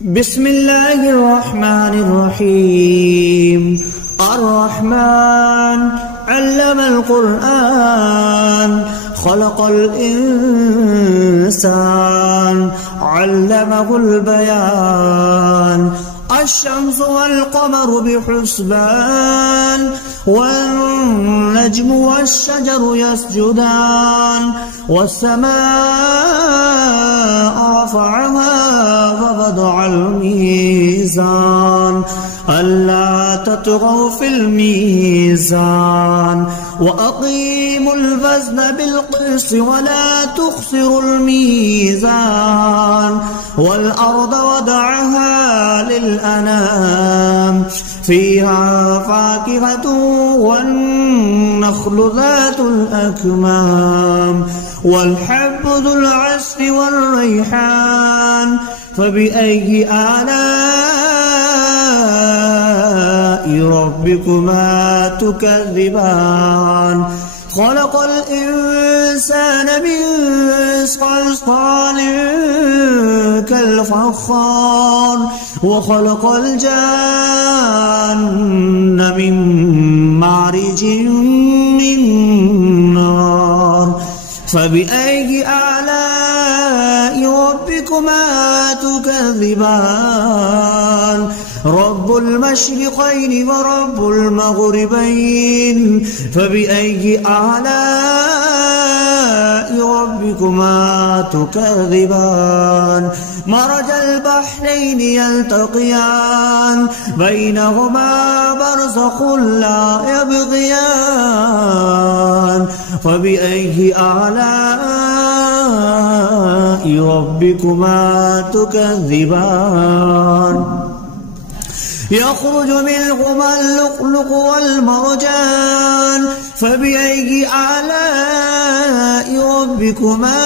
بسم الله الرحمن الرحيم. الرحمن علم القرآن خلق الإنسان علمه البيان. الشمس والقمر بحسبان والنجم والشجر يسجدان والسماء رفعها ووضع الميزان ألا تطغوا في الميزان وأقيموا الوزن بالقسط ولا تخسروا الميزان والأرض وضعها للأنام فيها فاكهة والنخل ذات الأكمام والحب ذو العصف والريحان فبأي آلاء ربكما تكذبان. خلق الإنسان من صلصال كالفخار وخلق الجان من مارج من نار فبأي آلاء ربكما تكذبان. رب المشرقين ورب المغربين فبأي آلاء ربكما تكذبان. مرج البحرين يلتقيان بينهما برزخ لا يبغيان فبأي آلاء ربكما تكذبان. يخرج منهما اللؤلؤ والمرجان فبأي آلاء ربكما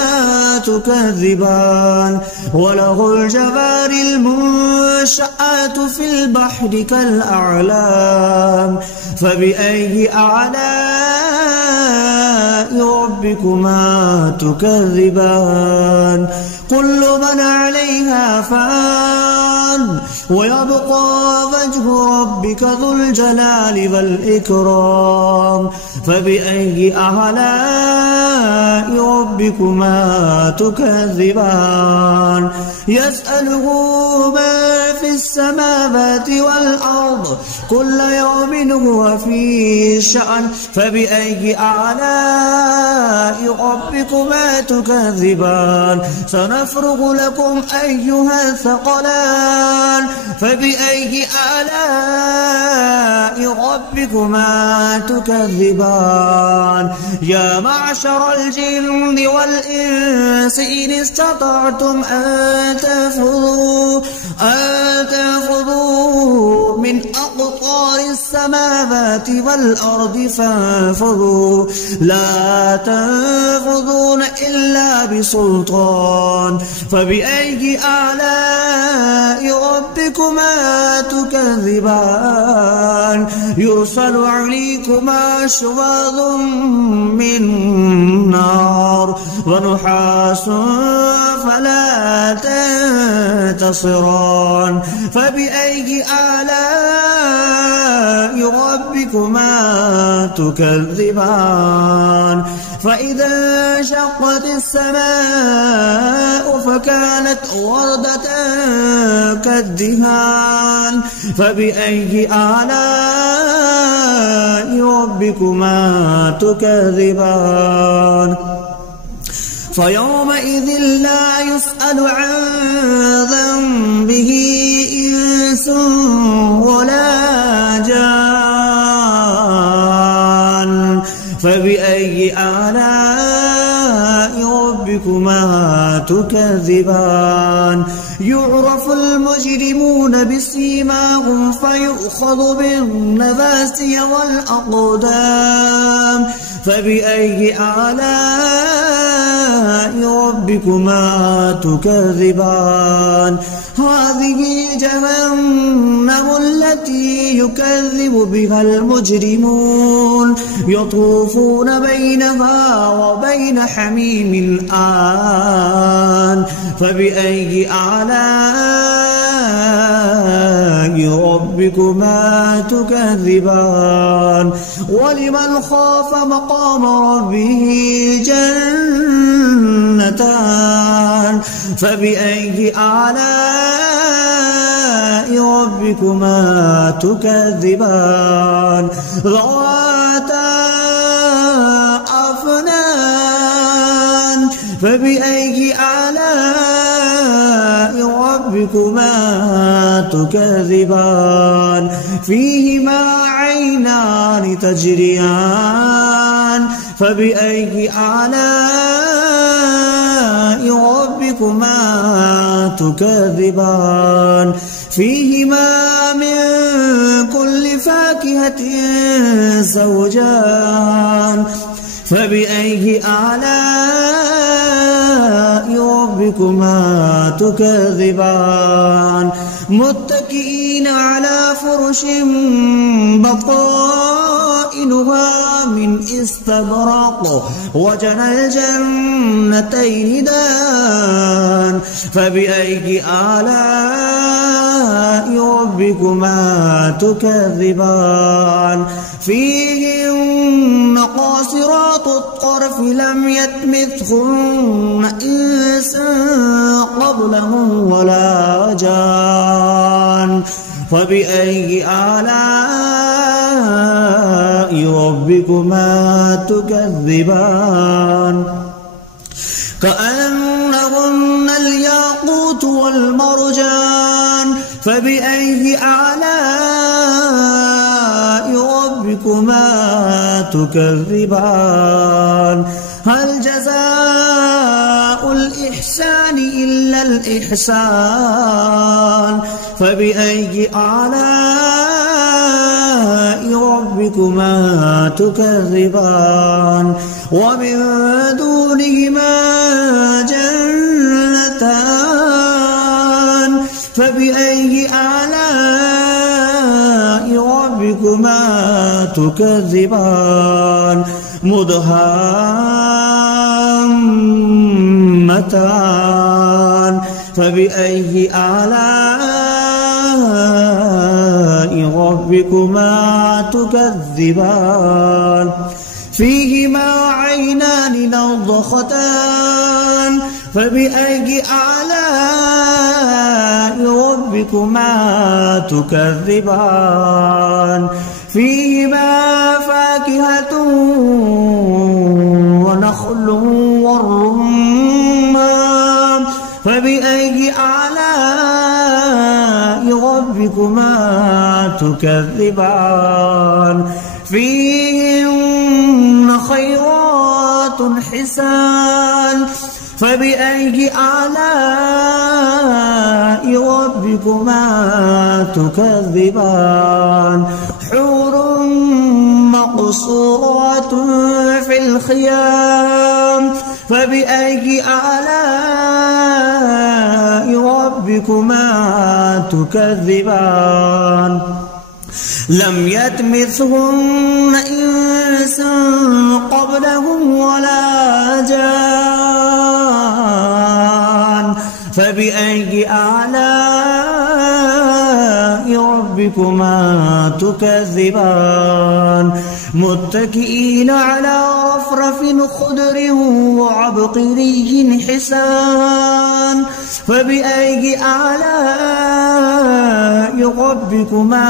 تكذبان. وله الجوار المنشآت في البحر كالأعلام فبأي آلاء ربكما تكذبان. كل من عليها فان ويبقى وجه ربك ذو الجلال والإكرام فبأي آلاء ربكما تكذبان. يسأله ما في السماوات والأرض كل يوم هو في شأن فبأي آلاء ربكما تكذبان. سنفرغ لكم أيها الثقلان فبأي آلاء ربكما تكذبان. يا معشر الجن والإنس إن استطعتم أن تنفذوا من أقطار السماوات والأرض فانفذوا لا تنفذون إلا بسلطان فبأي آلاء ربكما تكذبان. يرسل عليكما شواظ من نار ونحاس فلا تنتصران فبأي آلاء ربكما تكذبان. فإذا انشقت السماء فكانت وردة كالدهان فبأي آلاء ربكما تكذبان. فيومئذ لا يسأل عن ذنبه إنس ولا جان فبأي آلاء ربكما تكذبان. يعرف المجرمون بسيماهم فيؤخذ بالنواسي والأقدام فبأي آلاء ربكما تكذبان. هذه جهنم التي يكذب بها المجرمون يطوفون بينها وبين حميم آن فبأي آلاء ربكما تكذبان ولمن خاف مقام ربه جنتان فبأي آلاء ربكما تكذبان ذواتا أفنان فبأي آلاء ربكما تكذبان فيهما عينان تجريان فبأي آلاء ربكما تكذبان فيهما من كل فاكهة زوجان فبأي آلاء ربكما تكذبان متكئين على فرش بطائنها من استبرق وجنى الجنتين دان فبأي آلاء ربكما تكذبان فيهن قاصرات الطرف لم يطمثهن إنس قبلهم ولا جان فبأي آلاء ربكما تكذبان كأنهن الياقوت والمرجان فبأي آلاء ربكما تكذبان هل جزاء الإحسان إلا الإحسان فبأي آلاء ربكما تكذبان ومن دونهما جنتان فبأي آلاء ربكما تكذبان مدهامتان فبأي آلاء ربكما تكذبان فيهما عينان نضختان فبأي آلاء ربكما تكذبان فيهما فاكهة ونخل والرمان فبأي آلاء ربكما تكذبان فيهن خيرات حسان فبأي آلاء ربكما تكذبان حور مقصورات في الخيام فبأي آلاء ربكما تكذبان لم يطمثهن إنس قبلهم ولا جان فبأي آلاء ربكما تكذبان متكئين على رفرف خضر وعبقري حسان فبأي آلاء ربكما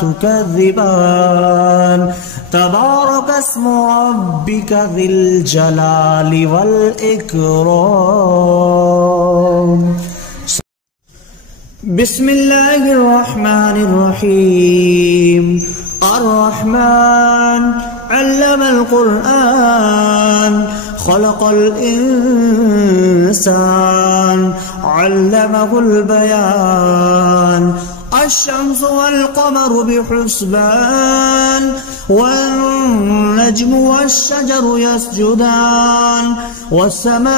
تكذبان تبارك اسم ربك ذي الجلال والإكرام بسم الله الرحمن الرحيم الرحمن علم القرآن خلق الإنسان علمه البيان الشمس والقمر بحسبان والنجم والشجر يسجدان والسماء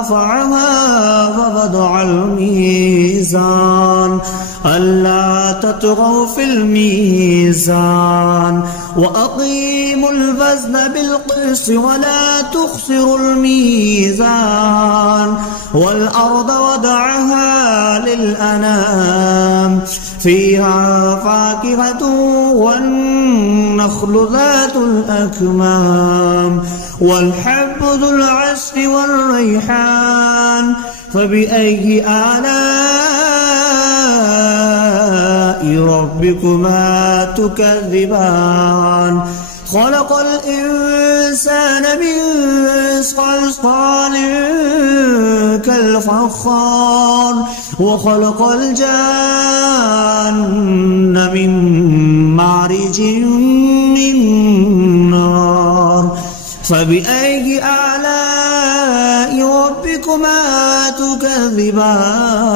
رفعها ووضع الميزان ألا تطغوا في الميزان وأقيموا الوزن بالقسط ولا تخسروا الميزان والأرض وضعها للأنام فيها فاكهة والنخل ذات الأكمام والحب ذو العصف والريحان فبأي آلاء ربكما تكذبان خلق الإنسان من صلصال كالفخار وخلق الجان من مارج من نار فبأي آلاء ربكما تكذبان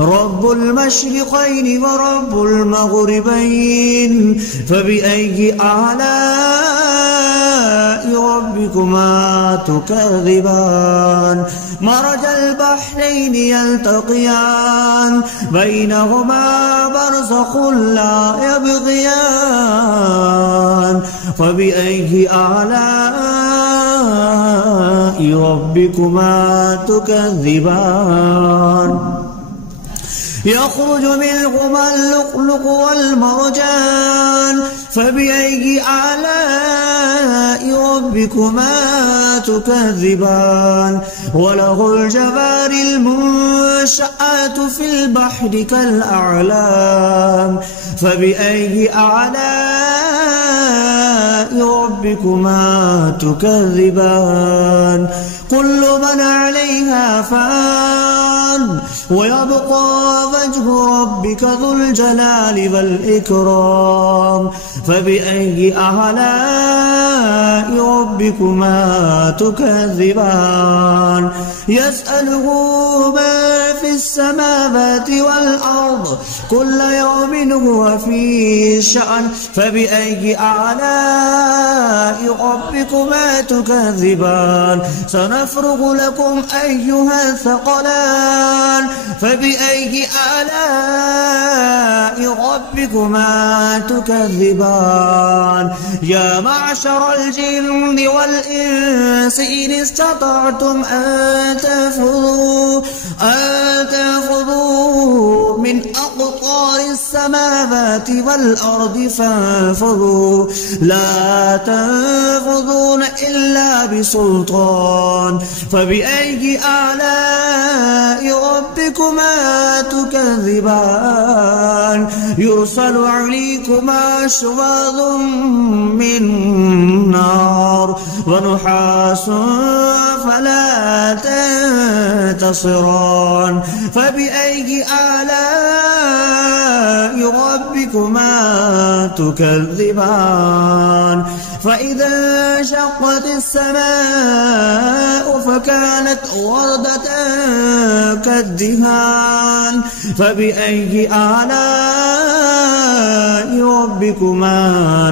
رب المشرقين ورب المغربين فبأي آلاء ربكما تكذبان مرج البحرين يلتقيان بينهما برزخ لا يبغيان فبأي آلاء ربكما تكذبان يخرج منهما اللؤلؤ والمرجان فبأي آلاء ربكما تكذبان وله الجوار المنشآت في البحر كالأعلام فبأي آلاء ربكما تكذبان كل من عليها فان ويبقى وجه ربك ذو الجلال والإكرام فبأي آلاء ربكما تكذبان يسأله ما في السماوات والأرض كل يوم هو في شأن فبأي آلاء ربكما تكذبان سنفرغ لكم أيها الثقلان فبأي آلاء ربكما تكذبان يا معشر الجن والإنس إن استطعتم أن تنفذوا من أقطار السماوات والأرض فانفذوا لا تنفذون إلا بسلطان فبأي آلاء ربكما تكذبان يرسل عليكما شواظ من نار ونحاس فلا تنتصران فبأي آلاء ربكما تكذبان فإذا انشقت السماء فكانت وردة كالدهان فبأي آلاء ربكما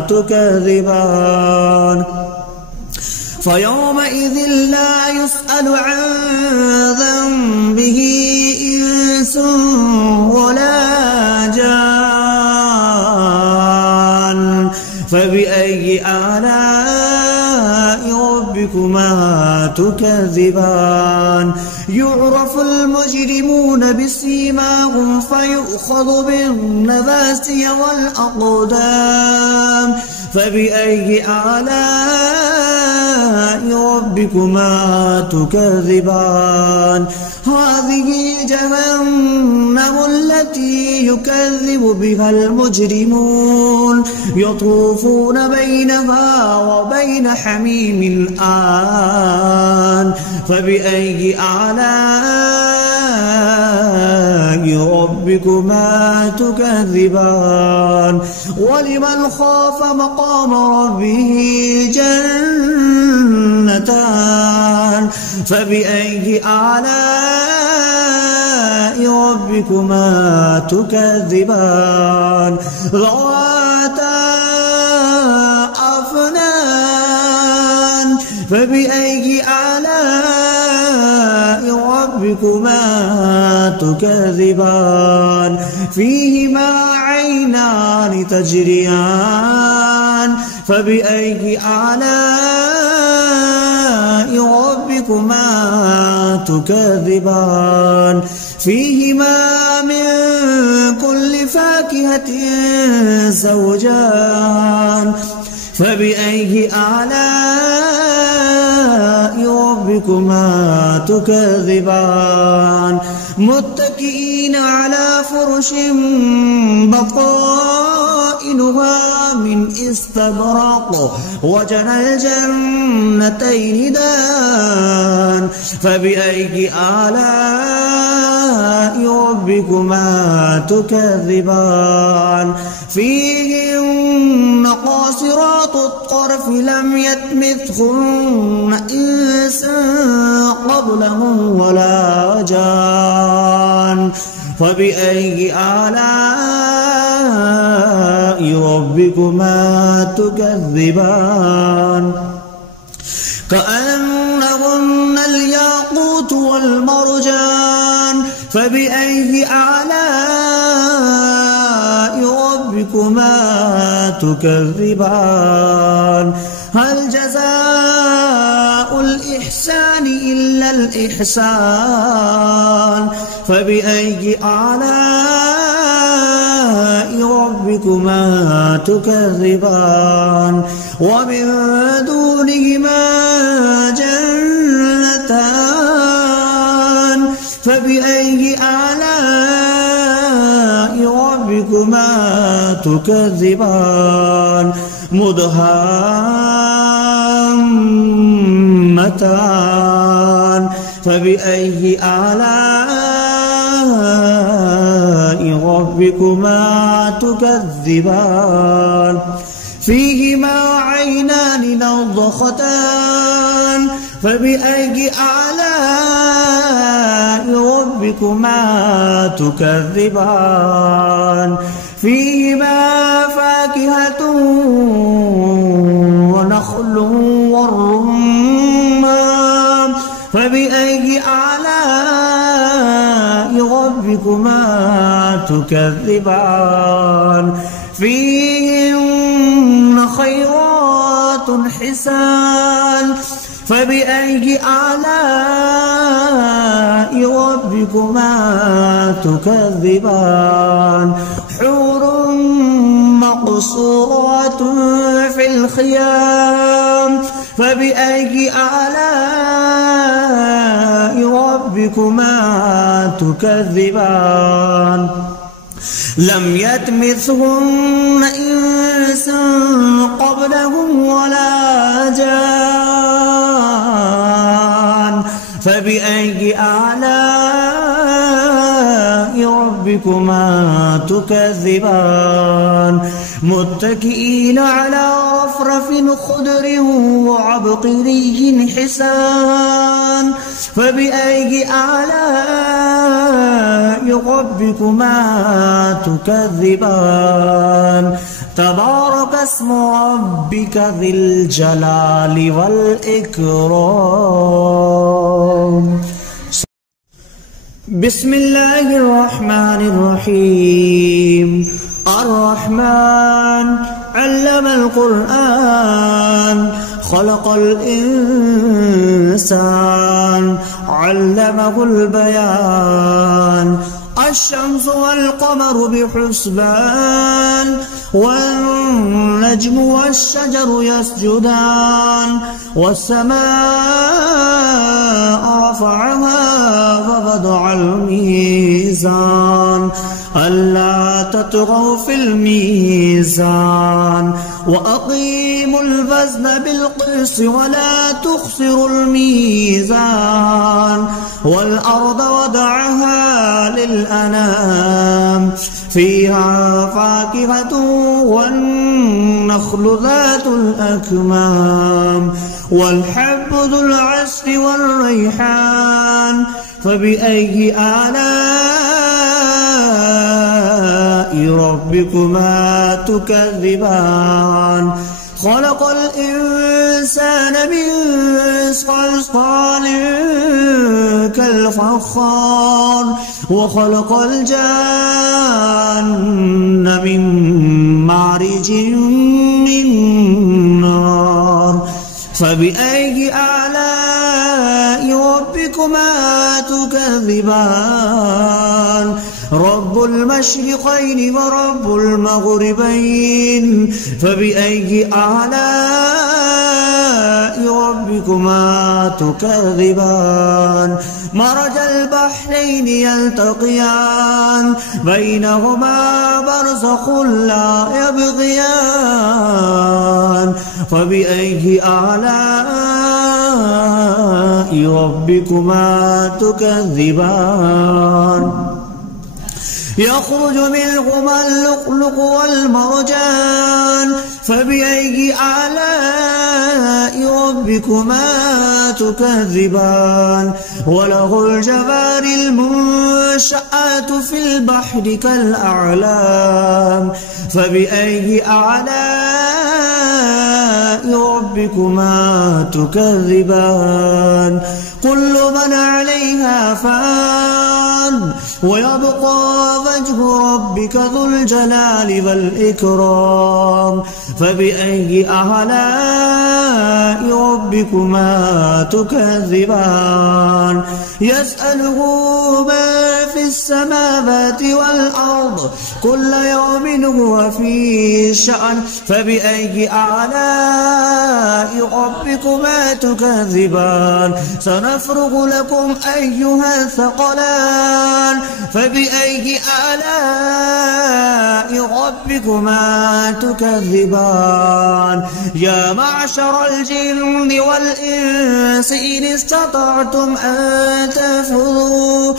تكذبان فيومئذ لا يسأل عن ذنبه إنس ولا جان فبأي آلاء ربكما تكذبان يعرف المجرمون بسيماهم فيؤخذ بالنواسي والأقدام فبأي آلاء ربكما تكذبان هذه جهنم التي يكذب بها المجرمون يطوفون بينها وبين حميم آن فبأي آلاء ربكما تكذبان ولمن خاف مقام ربه جنتان فبأي آلاء ربكما تكذبان ذواتا أفنان فبأي آلاء ربكما تكذبان فيهما عينان تجريان فبأي آلاء ربكما تكذبان فيهما من كل فاكهة زوجان فبأي آلاء ربكما تكذبان متكئين على فرش بطائنها من استبرق وجنى الجنتين دان فبأي آلاء ربكما تكذبان فيهن قاصرات الطرف لم يطمثهن إنس قبلهم ولا جان فبأي آلاء ربكما تكذبان كأنهن الياقوت والمرجان فبأي آلاء ربكما تكذبان هل جزاء الإحسان إلا الإحسان فبأي آلاء ربكما تكذبان ومن دونهما جنتان فبأي آلاء ربكما تكذبان مدهامتان فبأي آلاء ربكما تكذبان فيهما عينان نضختان فبأي آلاء ربكما تكذبان فيهما فاكهة ونخل والرمان فبأي آلاء ربكما تكذبان فيهن خيرات حسان فبأي آلاء ربكما تكذبان حور مقصورات في الخيام فبأي آلاء ربكما تكذبان لم يطمثهن إنس قبلهم ولا جان فبأي آلاء ربكما تكذبان متكئين على رفرف خضر وعبقري حسان فبأي آلاء ربكما تكذبان تبارك اسم ربك ذي الجلال والإكرام بسم الله الرحمن الرحيم الرحمن علم القرآن خلق الإنسان علمه البيان الشمس والقمر بحسبان والنجم والشجر يسجدان والسماء رفعها ووضع الميزان ألا تطغوا في الميزان وأقيموا الوزن بالقسط ولا تخسروا الميزان والأرض وضعها للأنام فيها فاكهة والنخل ذات الأكمام والحب ذو العصف والريحان فبأي آلاء ربكما تكذبان خلق الإنسان من صلصال كالفخار وخلق الجان من مارج من نار فبأي آلاء ربكما تكذبان رب المشرقين ورب المغربين فبأي آلاء ربكما تكذبان مرج البحرين يلتقيان بينهما برزخ لا يبغيان فبأي آلاء ربكما تكذبان يخرج منهما اللؤلؤ والمرجان فبأي آلاء ربكما تكذبان وله الجوار المنشآت في البحر كالأعلام فبأي آلاء ربكما تكذبان كل من عليها فان ويبقى وجه ربك ذو الجلال والإكرام فبأي آلاء ربكما تكذبان يسأله من في السماوات والأرض كل يوم هو في شأن فبأي آلاء ربكما تكذبان سنفرغ لكم أيها الثقلان فبأي آلاء ربكما تكذبان يا معشر الجن والإنس إن استطعتم أن تنفذوا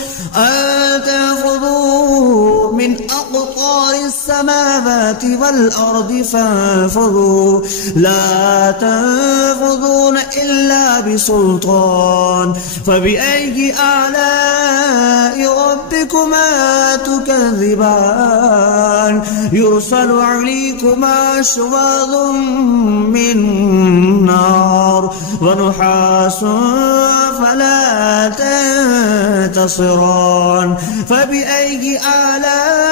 من أقطار السماوات والأرض فانفذوا لا تنفذون إلا بسلطان فبأي آلاء ربكما تكذبان يرسل عليكما شواظ من نار ونحاس فلا تنتصران فبأي آلاء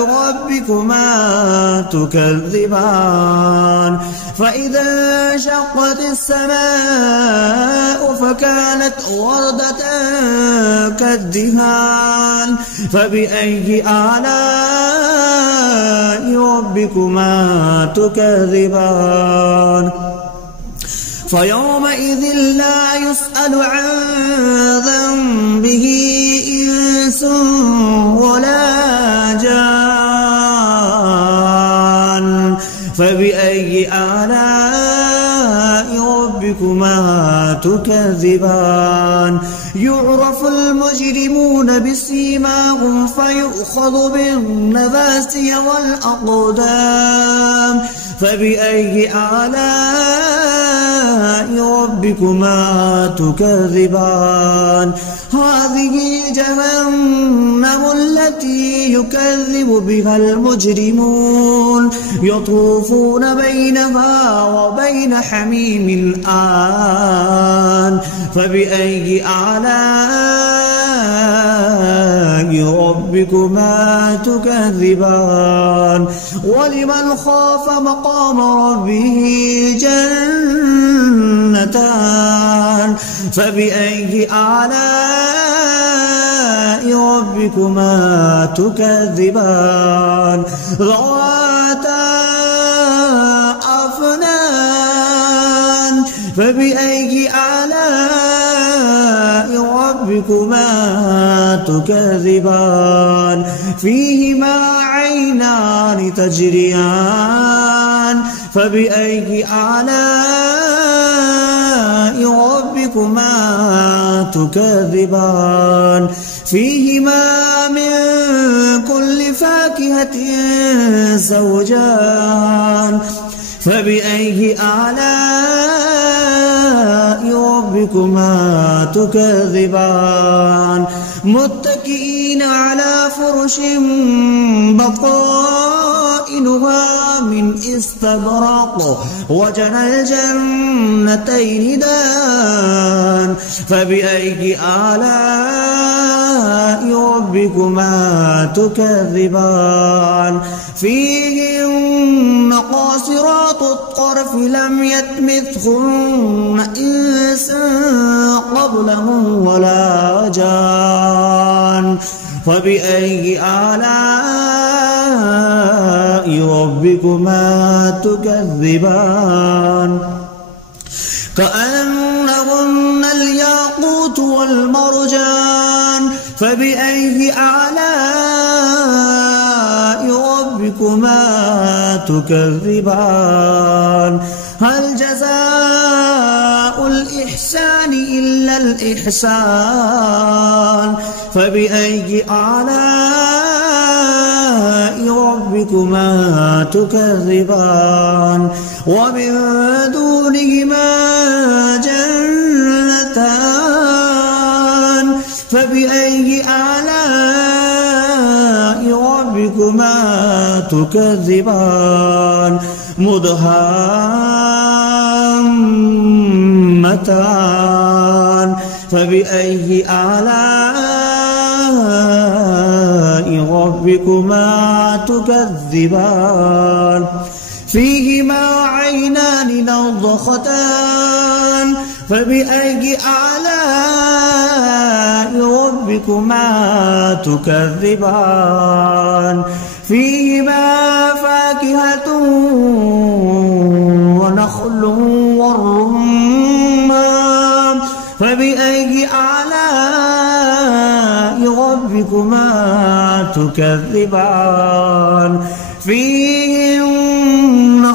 ربكما تكذبان فإذا انشقت السماء فكانت وردة كالدهان فبأي آلاء ربكما تكذبان فيومئذ لا يسأل عن ذنبه إنس ولا جان فبأي آلاء ربكما تكذبان يعرف المجرمون بسيماهم فيؤخذ بالنواسي والأقدام فبأي آلاء ربكما تكذبان هذه جهنم التي يكذب بها المجرمون يطوفون بينها وبين حميم آن فبأي آلاء ربكما تكذبان ولمن خاف مقام ربه جنتان فبأي آلاء ربكما تكذبان ذواتا أفنان فبأي آلاء ربكما تكذبان فيهما عينان تجريان فبأي آلاء ربكما تكذبان فيهما من كل فاكهة زوجان فبأي آلاء ربكما ربكما تكذبان متكئين على فرش بطائنها من استبرق وجنى الجنتين دان فبأي آلاء ربكما تكذبان فيهن قاصرات الطرف لم يطمثهن إنس قبلهم ولا جان فبأي آلاء ربكما تكذبان كأنهن الياقوت والمرجان فبأي آلاء ربكما تكذبان هل جزاء الإحسان إلا الإحسان فبأي آلاء ربكما تكذبان ومن دونهما جنتان فبأي آلاء ربكما تكذبان مدهامتان فبأي آلاء ربكما تكذبان فيهما عينان نضختان فبأي آلاء ربكما تكذبان فيهما فاكهة ونخل والرمان فبأي آلاء ربكما تكذبان فيهن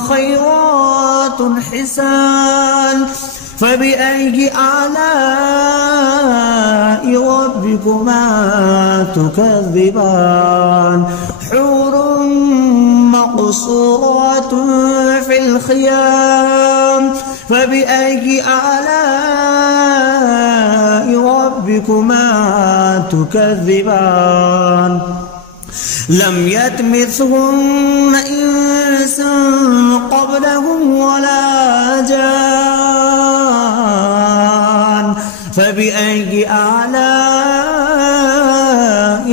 خيرات حسان فبأي آلاء ربكما تكذبان حور مقصورات في الخيام فبأي آلاء ربكما تكذبان لم يطمثهن إنس قبلهم ولا جان فبأي آلاء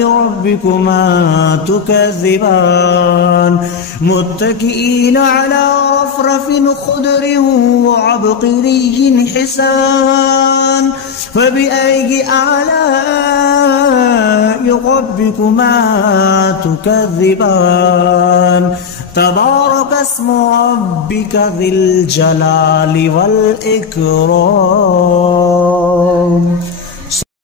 ربكما تكذبان متكئين على رفرف خضر وعبقري حسان فبأي آلاء ربكما تكذبان تبارك اسم ربك ذي الجلال والإكرام.